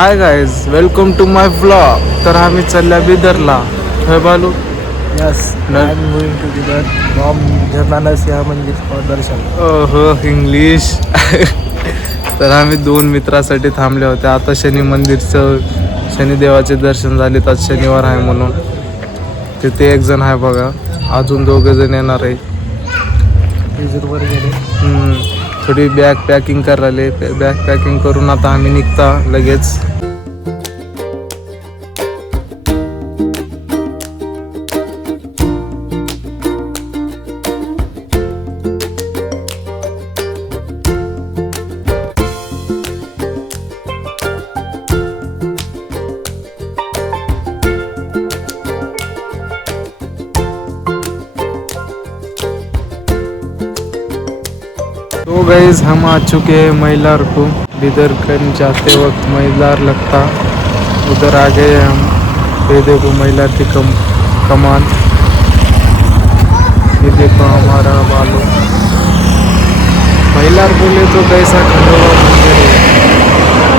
High guys, welcome to my vlog. तर आम्ही चालल्या बिदरला. होय Balu? Yes, I'm going to Bidar from Jharnana Siha Mandir for darshan. हो इंग्लिश. तर आम्ही 2 मित्रासाठी थांबले होते. आता शनी मंदिरचं शनिदेवाचे दर्शन झाले. आज शनिवार आहे म्हणून तिथे एक जण आहे बघा, अजून 2 जण येणार आहे. वर गेले. थोडी बॅग पॅकिंग करायला. बॅग पॅकिंग करून आता आम्ही निघता लगेच. तो गाइस हम आ चुके हैं मैलार को. बिदर कन जाते वक्त मैलार लगता, उधर आ गए हम. ये देखो मैलार की कमान. ये देखो हमारा बालू. मैलार बोले तो कैसा खंडोबा मंदिर है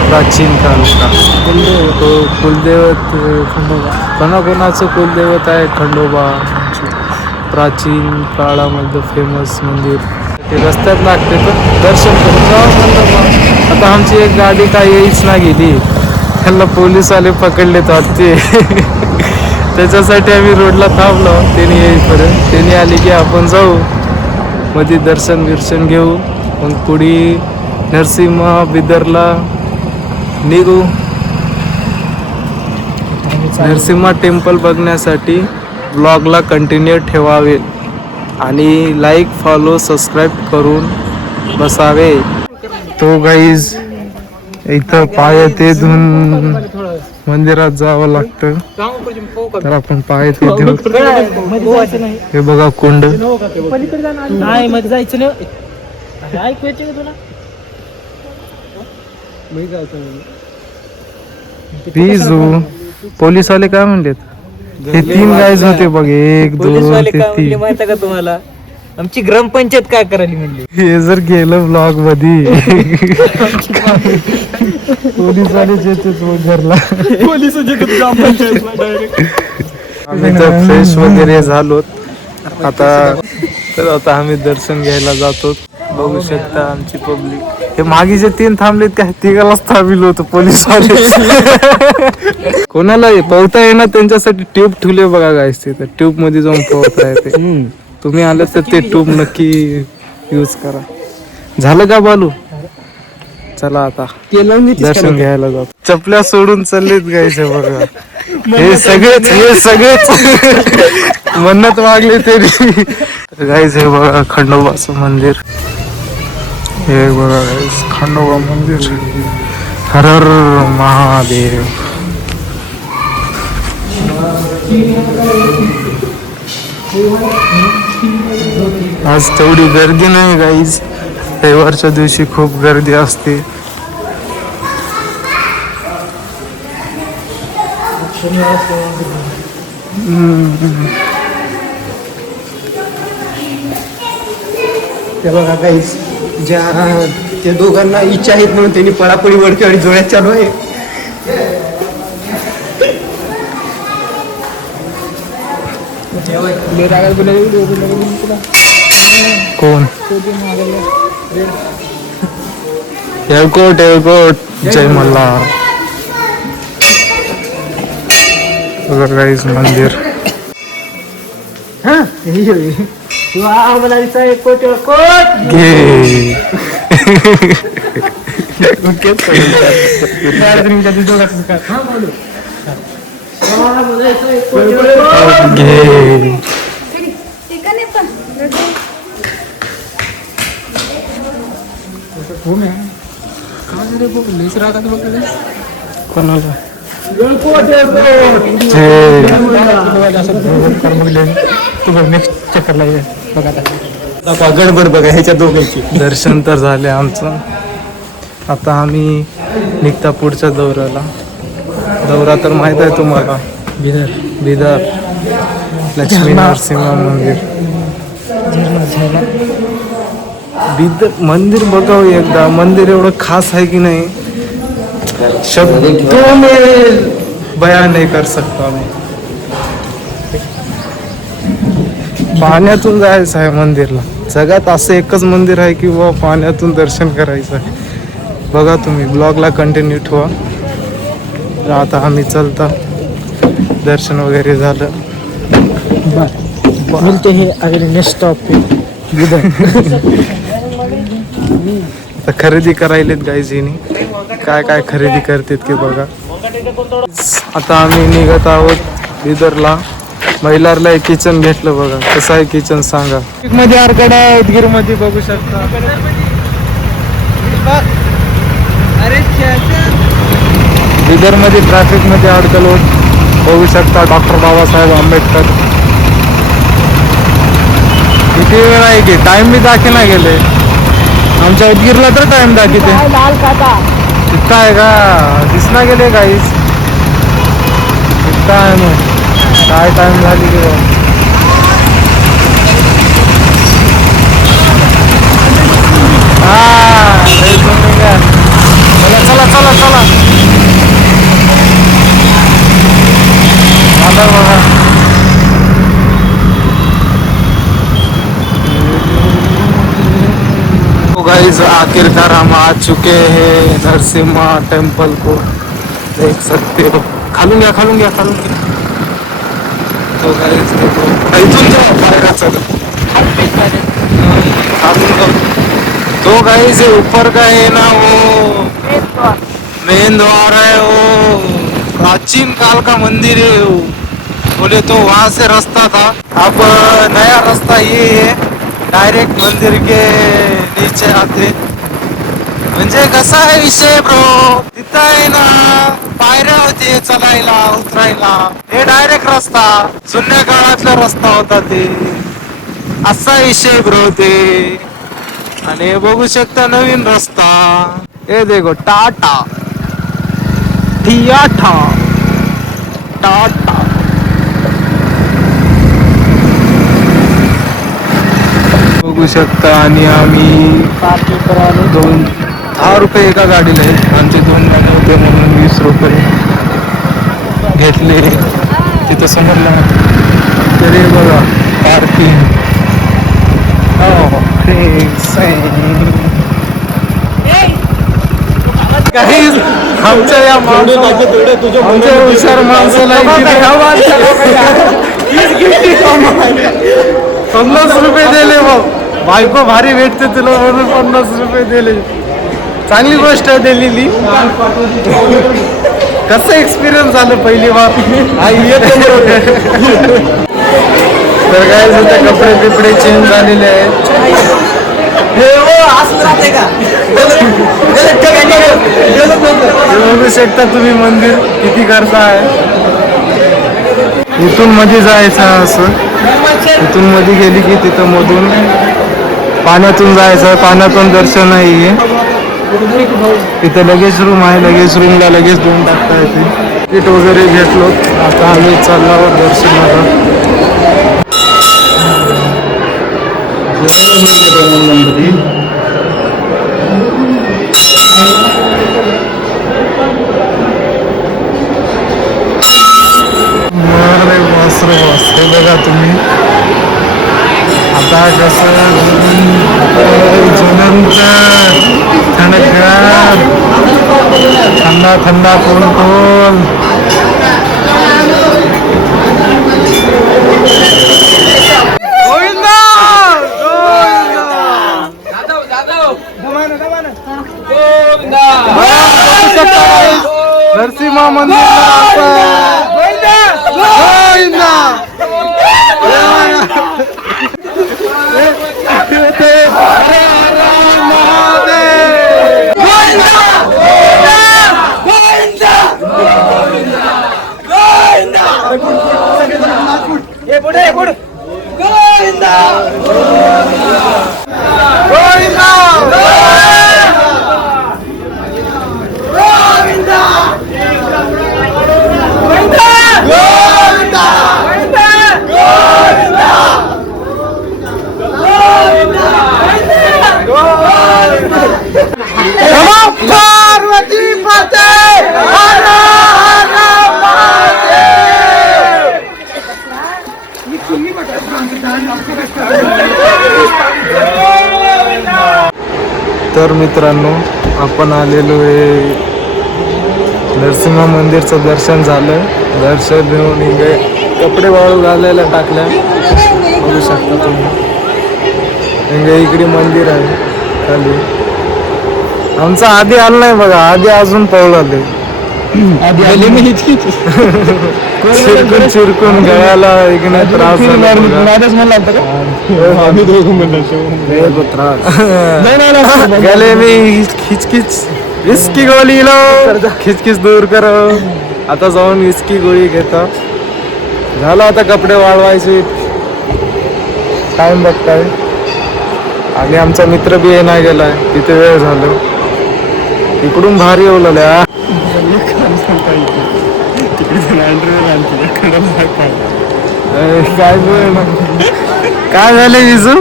प्राचीन काल का. तो कुलदेवत खंडोबा कोणाचं कुलदैवत आहे खंडोबा. प्राचीन काळामध्ये फेमस मंदिर. ते रस्त्यात लागते तर दर्शन करून जावं म्हणलं. मग आता आमची एक गाडी काय येईच ना गेली, त्यांना पोलीसवाले पकडलेत वाटते. त्याच्यासाठी आम्ही रोडला थांबलो त्यांनी येईपर्यंत. त्यांनी आली की आपण जाऊ, मध्ये दर्शन घेऊ, मग पुढे नरसिंह बिदरला निघू. नरसिंह टेम्पल बघण्यासाठी ब्लॉगला कंटिन्यू ठेवावे आणि लाईक फॉलो सबस्क्राईब करून बसावे. तो गाईज इथं पाय ते धुवून मंदिरात जावं लागतं. तर आपण पाय ते धुवून. हे बघा कुंड. नाही मध्ये जायचं नाही. ऐकवायचे का तुला? प्लीज. पोलीसवाले काय म्हणलेत? हे 3 गाईज होते बघ. 1 2 3. माहिती का तुम्हाला आमची ग्रामपंचायत काय करायली म्हणली? हे जर गेलं ब्लॉग मध्ये पोलीसवाले येतात घरला. पोलीस आम्ही तर फ्रेश वगैरे झालोत. आता आम्ही दर्शन घ्यायला जातो. बघू शकता आमची पब्लिक. हे मागीचे 3 थांबलेत काय, तिघालाच थांबलो होतो पोलीसवाले. कोणाला पोहता येणार त्यांच्यासाठी ट्यूब ठेवले बघा गाईस. तिथे ट्यूब मध्ये जाऊन पोहता येते. तुम्ही आले तर ते ट्यूब नक्की यूज करा. झालं का बालू? चला आता दर्शन घ्यायला जातो. चपल्या सोडून चाललेत गाईस. बघा हे सगळेच मन्नत मागले तरी. गाईस हे बघा खंडोबाचं मंदिर. हे बघा गाईस खंडोबा मंदिर. हर हर महादेव. आज तेवढी गर्दी नाही गाईज. रविवारच्या दिवशी खूप गर्दी असते. ते बघा गाईस, ज्या त्या दोघांना इच्छा आहेत म्हणून त्यांनी पळापळी वडकी आणि जोड्यात चालू आहे. कोण? एअरकोट जय मल्हार. गाईज मंदिर. कोणाला गडबड बघा ह्याच्या दोघांची. दर्शन तर झाले आमचं. आता आम्ही निघता पुढच्या दौऱ्याला. दौरा तर माहित आहे तुम्हाला, बिदर लक्ष्मी नरसिंह मंदिर. बिदर मंदिर बघावं एकदा. मंदिर एवढं खास आहे की नाही शब्दों में बयान नहीं कर सकता मैं. पाण्यातून जायचं आहे मंदिरला. जगात असं एकच मंदिर आहे की व पाण्यातून दर्शन करायचं आहे. बघा तुम्ही ब्लॉगला कंटिन्यू ठेवा. तर आता आम्ही चलता, दर्शन वगैरे झालं. मिलते हैं अगले नेक्स्ट स्टॉप पे. आता खरेदी करायलेत गाईजीनी. काय काय खरेदी करतात की बघा. आता आम्ही निघत आहोत बिदरला. महिलारला एक किचन घेतलं बघा. कसं आहे किचन सांगा. मध्ये आरकडा उदगीर मध्ये बघू शकता. बिदर मध्ये ट्रॅफिक मध्ये अडकलो. बघू शकता डॉक्टर बाबासाहेब आंबेडकर. किती वेळ आहे की टाइम बी दाखिना गेले. आमच्या उदगीरला तर टाइम दाखवते. इतका आहे का दिसना गेले काहीच. इतका आहे मग काय टाइम झाली की हा चला चला चला चला बघा. तो गाइस आखिरकार हम आ चुके हैं नरसिम्हा टेम्पल को. देख सकते हो. खालून घ्या खालून घ्या खालून घ्या. तो गाइस देखो इथून जाओ बाहेर चलो. तो गाइस ऊपर का है ना वो मेन द्वार है. वो प्राचीन काल का मंदिर है वो. बोले तो वहां से रास्ता था. अब नया रास्ता ये है. डायरेक्ट मंदिर के नीचे आते. म्हणजे कसा आहे विषय ब्रो. तिथं आहे ना पायऱ्या होते चलायला उतरायला. हे डायरेक्ट रस्ता. जुन्या काळातला रस्ता होता ते. असा विषय ब्रो ते. आणि हे बघू शकता नवीन रस्ता. हे देखो टाटा थियाटा टाटा. बघू शकता. आणि आम्ही दोन 10 रुपये एका गाडीला आहे. आमचे 2 जण होते म्हणून 20 रुपये घेतले. तिथं समोरला तरी बघा पार्किंग. काही आमच्या या आमच्या हुशार माणसाला 50 रुपये दिले. मग बायको भारी भेटते तुला म्हणून 50 रुपये दिले. चांगली गोष्ट दिलेली. कसं एक्सपिरियन्स झालं पहिली बार. तर काय झालं कपडे बिपडे चेंज झालेले आहेत. बघू शकता तुम्ही मंदिर किती खर्च आहे. इथून मध्ये जायचं असं. इथून मध्ये गेली की तिथं मधून पाण्यातून जायचं. पाण्यातून दर्शन आहे. तिथं लगेच रूम आहे. लगेच रूमला लगेच देऊन टाकता येते. तिकीट वगैरे घेतलो. आता आम्ही चालल्यावर दर्शनाला. हे बघा तुम्ही. आता कसं जुनंत थंडगार थंडा थंडा कोण कोण. नरसिंहा मंदिर. तर मित्रांनो आपण आलेलो आहे नरसिंह मंदिरचं दर्शन झालं. दर्शन घेऊन इकडे कपडे वाळू घालायला टाकल्या बघू शकता तुम्ही. इकडे मंदिर आहे खाली. आमचा आधी आलं नाही बघा, आधी अजून पाऊल आले चिरकून चिरकून गळ्याला इकडे त्रास झाला गले मी खिचखिच इसकी गोळी लो खिचखिच दूर करो. आता जाऊन इसकी गोळी घेता. झालं आता कपडे वाळवायचे टाइम बघताय. आणि आमचा मित्र बी येणार गेलाय, तिथे वेळ झालो. इकडून भारी ओलल्या काय झाले विजू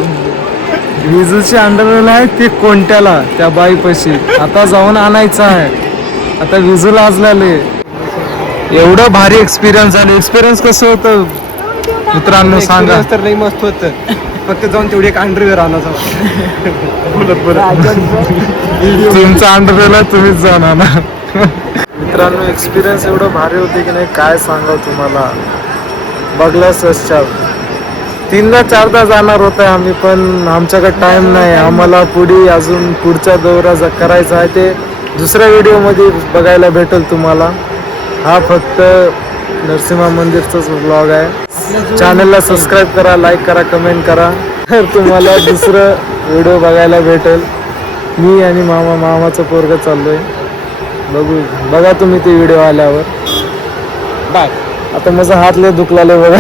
विजूची अंडरवेल आहे ते कोणत्याला त्या बाईपाशी आता जाऊन आणायचं आहे. आता विजू लाजलेले. एवढं भारी एक्सपिरियन्स झालं. एक्सपिरियन्स कसं होतं मित्रांनो सांगा. तर लई मस्त होतं. फक्त जाऊन तेवढी एक अंडरवेअर आणायचा. तुमचा अंडरवेल तुम्हीच जाऊन आणा. मित्रांनो एक्सपिरियन्स एवढं भारी होते की नाही काय सांगाव तुम्हाला. बघला सच्चा 3दा 4दा जाणार होतं आम्ही, पण आमच्याकडे टाइम नाही. आम्हाला अजून पुढचा दौरा करायचा आहे. ते दुसऱ्या व्हिडिओमध्ये बघायला भेटेल तुम्हाला. हा फक्त नरसिंह मंदिरचाच ब्लॉग आहे. चॅनलला सबस्क्राईब करा, लाईक करा, कमेंट करा, तर तुम्हाला दुसरं व्हिडिओ बघायला भेटेल. मी आणि मामाचं पोरगं चाललोय. बघा तुम्ही ते व्हिडिओ आल्यावर. बाय. आता माझा हात लय दुखलाय बघा.